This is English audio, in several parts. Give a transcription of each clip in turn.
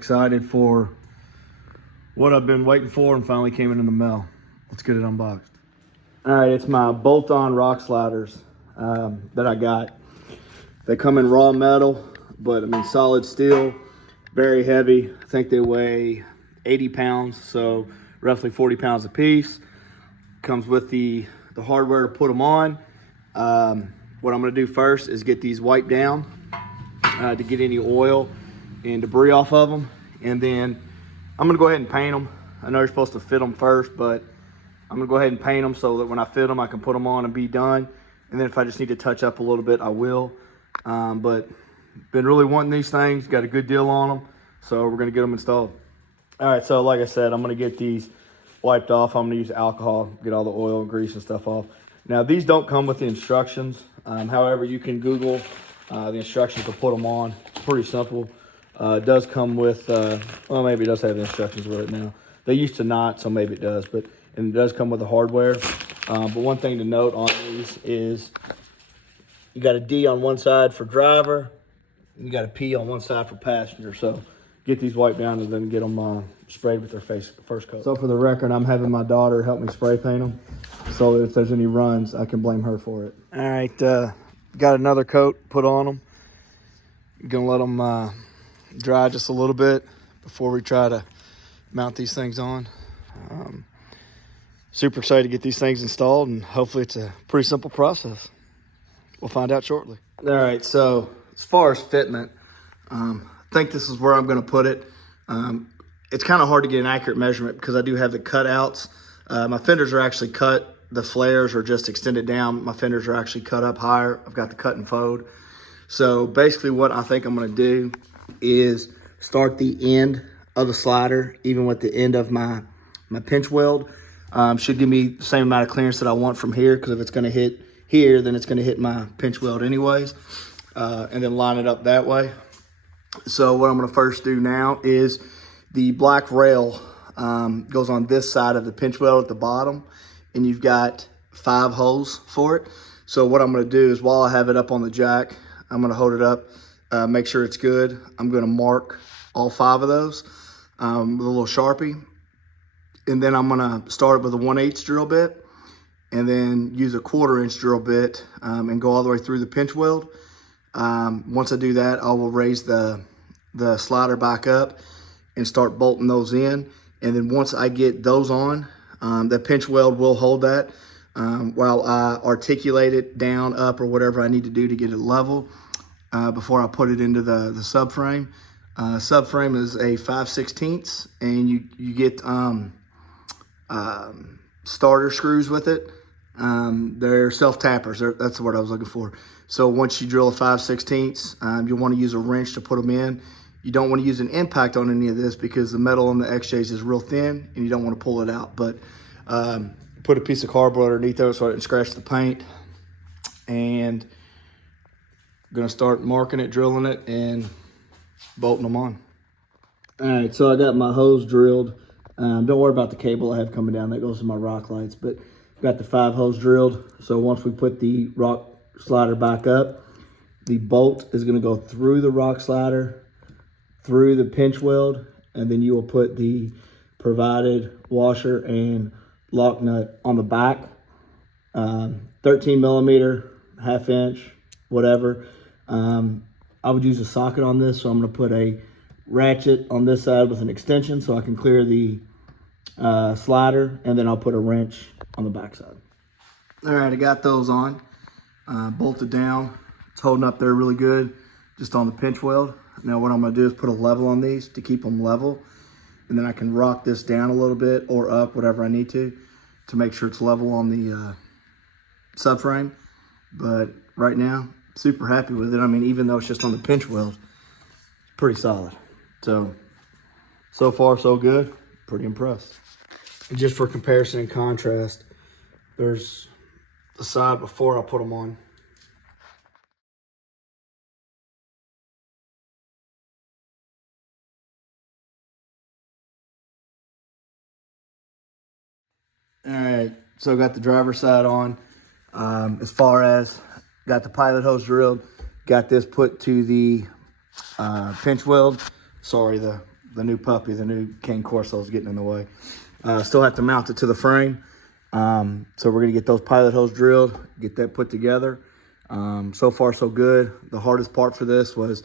excited for what I've been waiting for and finally came in the mail. Let's get it unboxed. All right, it's my bolt-on rock sliders that I got. They come in raw metal, but I mean solid steel, very heavy. I think they weigh 80 pounds, so roughly 40 pounds a piece. Comes with the hardware to put them on. What I'm gonna do first is get these wiped down to get any oil and debris off of them. And then I'm gonna go ahead and paint them. I know you're supposed to fit them first, but I'm gonna go ahead and paint them so that when I fit them, I can put them on and be done. And then if I just need to touch up a little bit, I will. But been really wanting these things, got a good deal on them. So we're gonna get them installed. All right, so like I said, I'm gonna get these wiped off. I'm gonna use alcohol, get all the oil and grease and stuff off. Now these don't come with the instructions. However, you can Google the instructions to put them on. It's pretty simple. It does come with, well, maybe it does have the instructions with it now. They used to not, so maybe it does, and it does come with the hardware. But one thing to note on these is you got a D on one side for driver, and you got a P on one side for passenger. So get these wiped down and then get them sprayed with their first coat. So for the record, I'm having my daughter help me spray paint them, so that if there's any runs, I can blame her for it. All right, got another coat put on them. Gonna let them dry just a little bit before we try to mount these things on. Super excited to get these things installed, and hopefully it's a pretty simple process. We'll find out shortly. All right, so as far as fitment, I think this is where I'm gonna put it. It's kind of hard to get an accurate measurement because I do have the cutouts. My fenders are actually cut. The flares are just extended down. My fenders are actually cut up higher. I've got the cut and fold. So basically what I think I'm gonna do is start the end of the slider, even with the end of my pinch weld. Should give me the same amount of clearance that I want from here, because if it's gonna hit here, then it's gonna hit my pinch weld anyways, and then line it up that way. So what I'm gonna first do now is the black rail goes on this side of the pinch weld at the bottom, and you've got 5 holes for it. So what I'm gonna do is, while I have it up on the jack, I'm gonna hold it up, make sure it's good. I'm gonna mark all 5 of those with a little Sharpie. And then I'm gonna start with a 1/8 drill bit, and then use a 1/4 drill bit and go all the way through the pinch weld. Once I do that, I will raise the slider back up and start bolting those in. And then once I get those on, the pinch weld will hold that while I articulate it down, up, or whatever I need to do to get it level before I put it into the subframe. Subframe is a 5/16, and you get starter screws with it. They're self-tappers. That's the word I was looking for. So once you drill a 5/16, you'll want to use a wrench to put them in. You don't want to use an impact on any of this because the metal on the XJs is real thin and you don't want to pull it out. But put a piece of cardboard underneath there so I didn't scratch the paint. And I'm gonna start marking it, drilling it, and bolting them on. All right, so I got my hose drilled. Don't worry about the cable I have coming down. That goes to my rock lights. But got the 5 holes drilled. So once we put the rock slider back up, the bolt is gonna go through the rock slider, through the pinch weld, and then you will put the provided washer and lock nut on the back. 13 millimeter, 1/2 inch, whatever. I would use a socket on this, so I'm gonna put a ratchet on this side with an extension so I can clear the slider, and then I'll put a wrench on the back side. All right, I got those on, bolted down. It's holding up there really good, just on the pinch weld. Now what I'm gonna do is put a level on these to keep them level, and then I can rock this down a little bit or up, whatever I need to make sure it's level on the subframe. But right now, super happy with it. I mean, even though it's just on the pinch weld, it's pretty solid. So far so good, pretty impressed. And just for comparison and contrast, there's the side before I put them on. All right, so got the driver's side on. As far as got the pilot hose drilled, got this put to the pinch weld. Sorry, the the new puppy, the new Cane Corso is getting in the way. Still have to mount it to the frame. So we're gonna get those pilot holes drilled, get that put together. So far so good. The hardest part for this was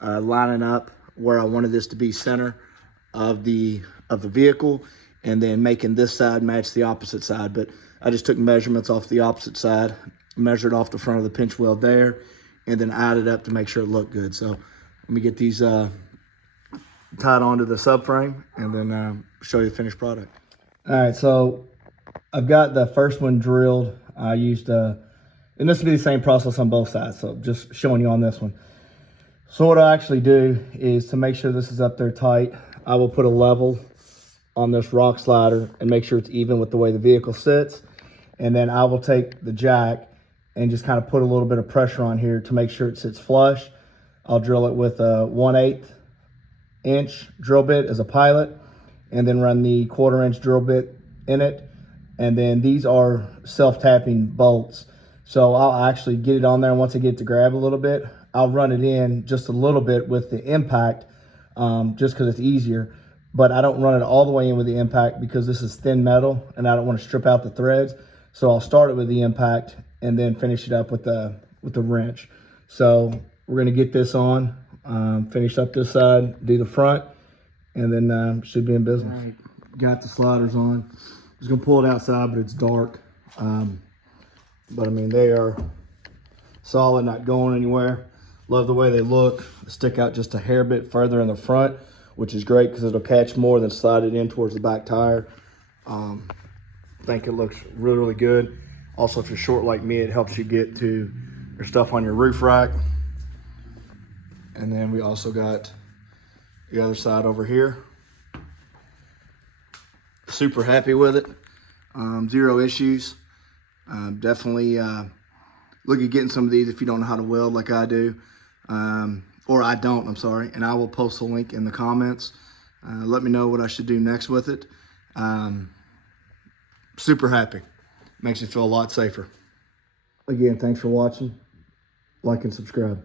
lining up where I wanted this to be center of the vehicle, and then making this side match the opposite side. But I just took measurements off the opposite side, measured off the front of the pinch weld there, and then added up to make sure it looked good. So let me get these tied onto the subframe and then show you the finished product. All right, so I've got the first one drilled. I used and this will be the same process on both sides, so just showing you on this one. So what I actually do is, to make sure this is up there tight, I will put a level on this rock slider and make sure it's even with the way the vehicle sits. And then I will take the jack and just kind of put a little bit of pressure on here to make sure it sits flush. I'll drill it with a 1/8 inch drill bit as a pilot, and then run the 1/4 inch drill bit in it. And then these are self-tapping bolts. So I'll actually get it on there, and once I get it to grab a little bit, I'll run it in just a little bit with the impact, just because it's easier. But I don't run it all the way in with the impact because this is thin metal and I don't want to strip out the threads. So I'll start it with the impact and then finish it up with the wrench. So we're gonna get this on, finish up this side, do the front, and then should be in business. All right, got the sliders on. I was gonna pull it outside, but it's dark. But I mean, they are solid, not going anywhere. Love the way they look. They stick out just a hair bit further in the front, which is great because it'll catch more than slide it in towards the back tire. I think it looks really, really good. Also, if you're short like me, it helps you get to your stuff on your roof rack. And then we also got the other side over here. Super happy with it. Zero issues. Definitely look at getting some of these if you don't know how to weld like I do. Or I don't, I'm sorry. And I will post a link in the comments. Let me know what I should do next with it. Super happy. Makes me feel a lot safer. Again, thanks for watching. Like and subscribe.